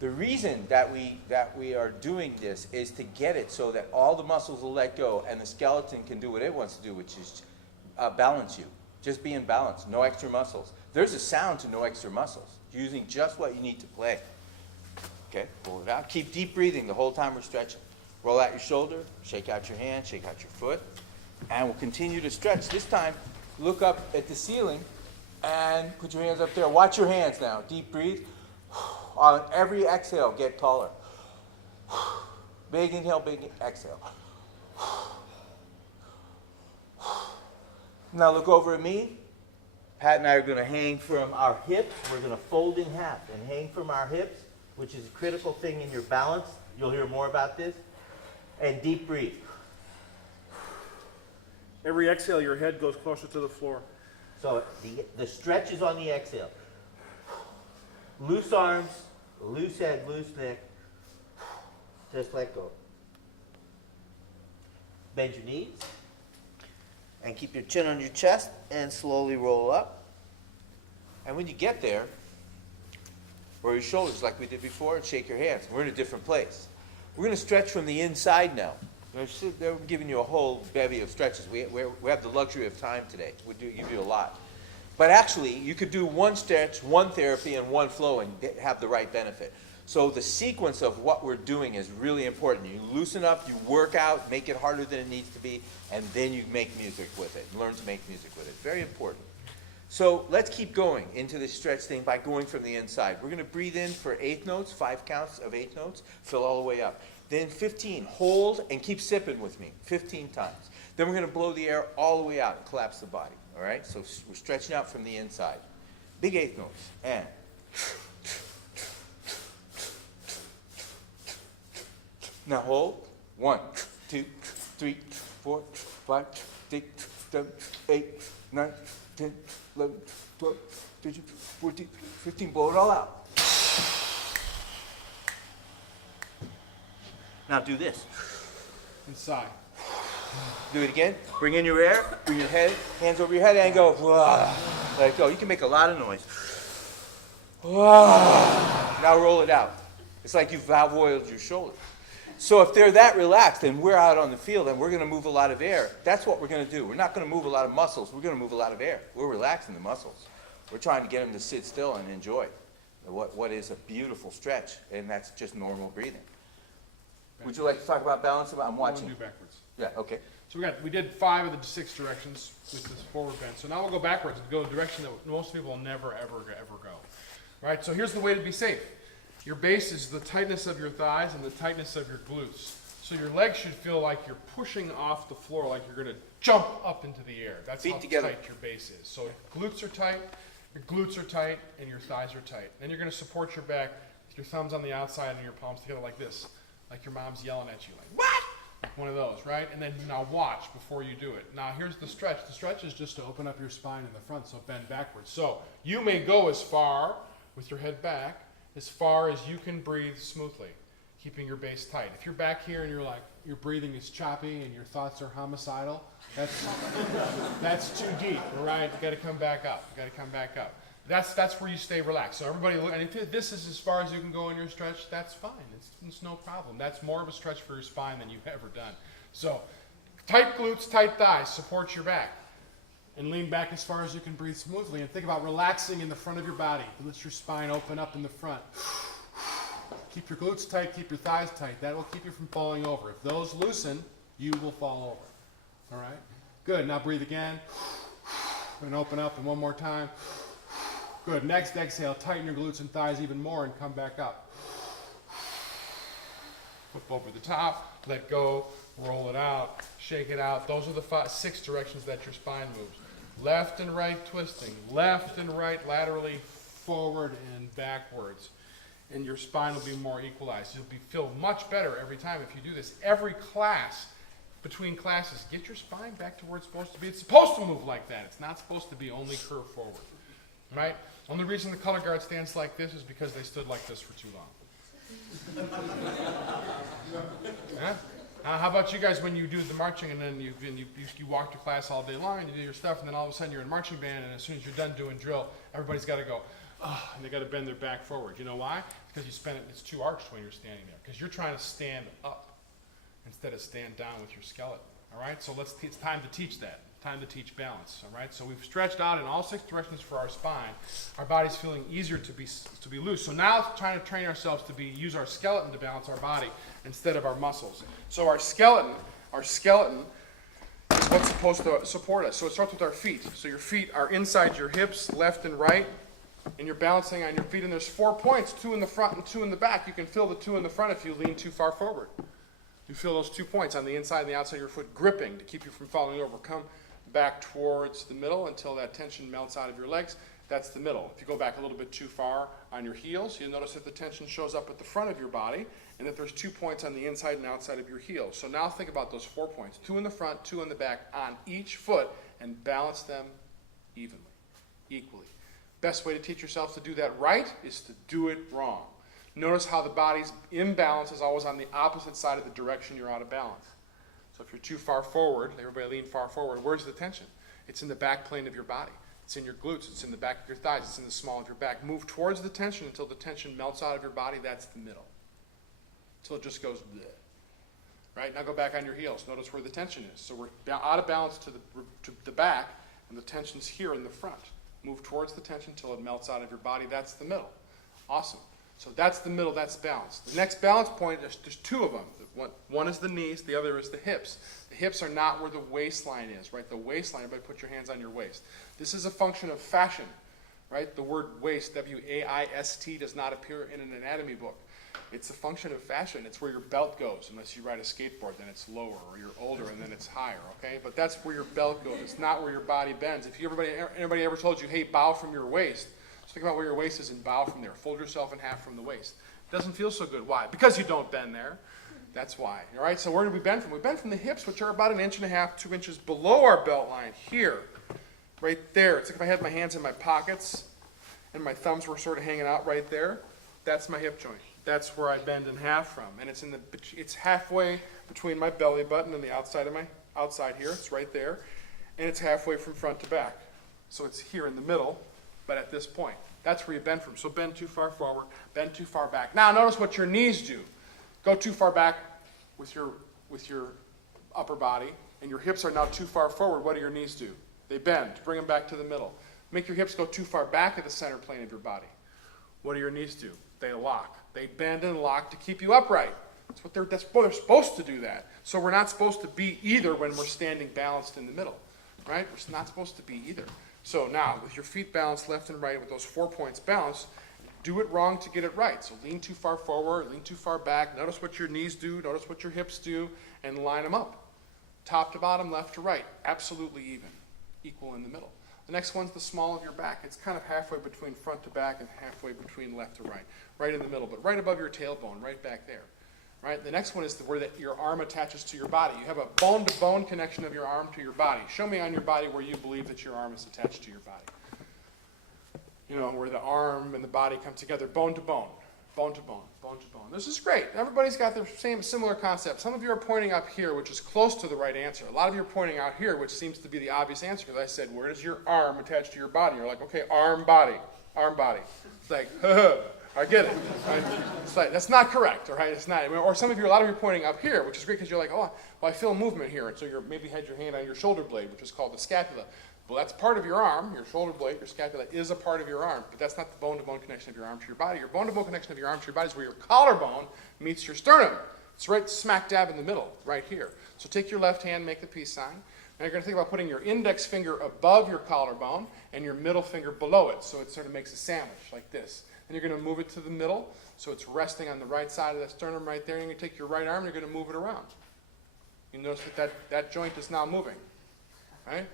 The reason that we are doing this is to get it so that all the muscles will let go and the skeleton can do what it wants to do, which is balance you. Just be in balance, no extra muscles. There's a sound to no extra muscles, using just what you need to play. Okay, pull it out. Keep deep breathing the whole time we're stretching. Roll out your shoulder, shake out your hand, shake out your foot, and we'll continue to stretch. This time, look up at the ceiling and put your hands up there. Watch your hands now. Deep breathe. On every exhale, get taller. Big inhale, big exhale. Now look over at me. Pat and I are going to hang from our hips. We're going to fold in half and hang from our hips, which is a critical thing in your balance. You'll hear more about this. And deep breathe. Every exhale, your head goes closer to the floor. So the stretch is on the exhale. Loose arms, loose head, loose neck. Just let go. Bend your knees. And keep your chin on your chest and slowly roll up. And when you get there, roll your shoulders like we did before and shake your hands. We're in a different place. We're going to stretch from the inside now. They're giving you a whole bevy of stretches. We have the luxury of time today. We give you a lot. But actually, you could do one stretch, one therapy, and one flow and have the right benefit. So the sequence of what we're doing is really important. You loosen up, you work out, make it harder than it needs to be, and then you make music with it. Learn to make music with it. Very important. So let's keep going into this stretch thing by going from the inside. We're going to breathe in for 8 notes, 5 counts of 8 notes, fill all the way up. Then 15, hold and keep sipping with me, 15 times. Then we're going to blow the air all the way out and collapse the body. All right, so we're stretching out from the inside. Big 8 notes, and now hold. 1, 2, 3, 4, 5, 6, 7, 8, 9, 10, 11, 12, 13, 14, 15. Blow it all out. Now do this. Inside. Do it again. Bring in your air. Bring your head, hands over your head, and go. Let it go. You can make a lot of noise. Now roll it out. It's like you've valve oiled your shoulder. So if they're that relaxed and we're out on the field and we're going to move a lot of air, that's what we're going to do. We're not going to move a lot of muscles. We're going to move a lot of air. We're relaxing the muscles. We're trying to get them to sit still and enjoy what is a beautiful stretch, and that's just normal breathing. Would you like to talk about balance? I'm watching. We'll do backwards. Yeah, okay. So we did 5 of the 6 directions with this forward bend. So now we'll go backwards and go a direction that most people will never, ever go. Right? So here's the way to be safe. Your base is the tightness of your thighs and the tightness of your glutes. So your legs should feel like you're pushing off the floor, like you're going to jump up into the air. That's how tight your base is. So glutes are tight, your glutes are tight, and your thighs are tight. Then you're going to support your back with your thumbs on the outside and your palms together like this. Like your mom's yelling at you, like, what? Like one of those, right? And then now watch before you do it. Now here's the stretch. The stretch is just to open up your spine in the front, so bend backwards. So you may go as far with your head back, as far as you can breathe smoothly, keeping your base tight. If you're back here and your breathing is choppy and your thoughts are homicidal, that's too deep, all right? You got to come back up. That's where you stay relaxed. So everybody, and if this is as far as you can go in your stretch, that's fine. It's no problem. That's more of a stretch for your spine than you've ever done. So tight glutes, tight thighs, support your back. And lean back as far as you can breathe smoothly. And think about relaxing in the front of your body. Let your spine open up in the front. Keep your glutes tight, keep your thighs tight. That will keep you from falling over. If those loosen, you will fall over. All right? Good. Now breathe again. And open up, and one more time. Good. Next exhale, tighten your glutes and thighs even more and come back up. Flip over the top, let go, roll it out, shake it out. Those are the 6 directions that your spine moves. Left and right twisting, left and right laterally, forward and backwards. And your spine will be more equalized. You'll feel much better every time if you do this. Every class, between classes, get your spine back to where it's supposed to be. It's supposed to move like that. It's not supposed to be only curve forward. Right? Only reason the color guard stands like this is because they stood like this for too long. Huh? How about you guys when you do the marching and then you walk to class all day long and you do your stuff and then all of a sudden you're in marching band and as soon as you're done doing drill, everybody's got to go, and they got to bend their back forward. You know why? Because it's too arched when you're standing there. Because you're trying to stand up instead of stand down with your skeleton. All right, so it's time to teach that. Time to teach balance. All right, so we've stretched out in all 6 directions for our spine. Our body's feeling easier to be loose. So now it's trying to train ourselves to use our skeleton to balance our body instead of our muscles. So our skeleton is what's supposed to support us. So it starts with our feet. So your feet are inside your hips, left and right, and you're balancing on your feet. And there's 4 points, 2 in the front and 2 in the back. You can feel the 2 in the front if you lean too far forward. You feel those 2 points on the inside and the outside of your foot gripping to keep you from falling over. Come back towards the middle until that tension melts out of your legs. That's the middle. If you go back a little bit too far on your heels, you'll notice that the tension shows up at the front of your body and that there's 2 points on the inside and outside of your heels. So now think about those 4 points, 2 in the front, 2 in the back on each foot, and balance them evenly, equally. Best way to teach yourself to do that right is to do it wrong. Notice how the body's imbalance is always on the opposite side of the direction you're out of balance. So if you're too far forward, everybody lean far forward, where's the tension? It's in the back plane of your body. It's in your glutes, it's in the back of your thighs, it's in the small of your back. Move towards the tension until the tension melts out of your body. That's the middle. Until it just goes bleh. Right? Now go back on your heels. Notice where the tension is. So we're out of balance to the back, and the tension's here in the front. Move towards the tension until it melts out of your body. That's the middle. Awesome. So that's the middle, that's balance. The next balance point, there's 2 of them. One is the knees, the other is the hips. The hips are not where the waistline is, right? The waistline, everybody put your hands on your waist. This is a function of fashion, right? The word waist, W-A-I-S-T, does not appear in an anatomy book. It's a function of fashion. It's where your belt goes. Unless you ride a skateboard, then it's lower, or you're older and then it's higher, okay? But that's where your belt goes. It's not where your body bends. If anybody ever told you, hey, bow from your waist, just think about where your waist is and bow from there. Fold yourself in half from the waist. It doesn't feel so good. Why? Because you don't bend there. That's why. All right, so where do we bend from? We bend from the hips, which are about 1.5 inches, 2 inches below our belt line, here, right there. It's like if I had my hands in my pockets and my thumbs were sort of hanging out right there. That's my hip joint. That's where I bend in half from. And it's halfway between my belly button and the outside of my outside here. It's right there. And it's halfway from front to back. So it's here in the middle, but at this point. That's where you bend from. So bend too far forward, bend too far back. Now notice what your knees do. Go too far back with your upper body, and your hips are now too far forward. What do your knees do? They bend. Bring them back to the middle. Make your hips go too far back at the center plane of your body. What do your knees do? They lock. They bend and lock to keep you upright. They're supposed to do that. So we're not supposed to be either when we're standing balanced in the middle, right? We're not supposed to be either. So now, with your feet balanced left and right, with those 4 points balanced, do it wrong to get it right. So lean too far forward, lean too far back. Notice what your knees do, notice what your hips do, and line them up. Top to bottom, left to right. Absolutely even. Equal in the middle. The next one's the small of your back. It's kind of halfway between front to back and halfway between left to right. Right in the middle, but right above your tailbone, right back there. Right? The next one is where your arm attaches to your body. You have a bone-to-bone connection of your arm to your body. Show me on your body where you believe that your arm is attached to your body. You know, where the arm and the body come together, bone to bone, bone to bone, bone to bone. This is great. Everybody's got the similar concept. Some of you are pointing up here, which is close to the right answer. A lot of you are pointing out here, which seems to be the obvious answer, because I said, where does your arm attach to your body? You're like, okay, arm, body, arm, body. It's like, I get it. Right? It's like, that's not correct, all right? It's not. Or some of you, a lot of you are pointing up here, which is great because you're like, oh, well, I feel movement here. And so you maybe had your hand on your shoulder blade, which is called the scapula. Well, that's part of your arm. Your shoulder blade, your scapula, is a part of your arm, but that's not the bone-to-bone connection of your arm to your body. Your bone-to-bone connection of your arm to your body is where your collarbone meets your sternum. It's right smack dab in the middle, right here. So take your left hand, make the peace sign. Now you're going to think about putting your index finger above your collarbone and your middle finger below it, so it sort of makes a sandwich like this. Then you're going to move it to the middle, so it's resting on the right side of the sternum right there. And you're going to take your right arm and you're going to move it around. You notice that joint is now moving, right?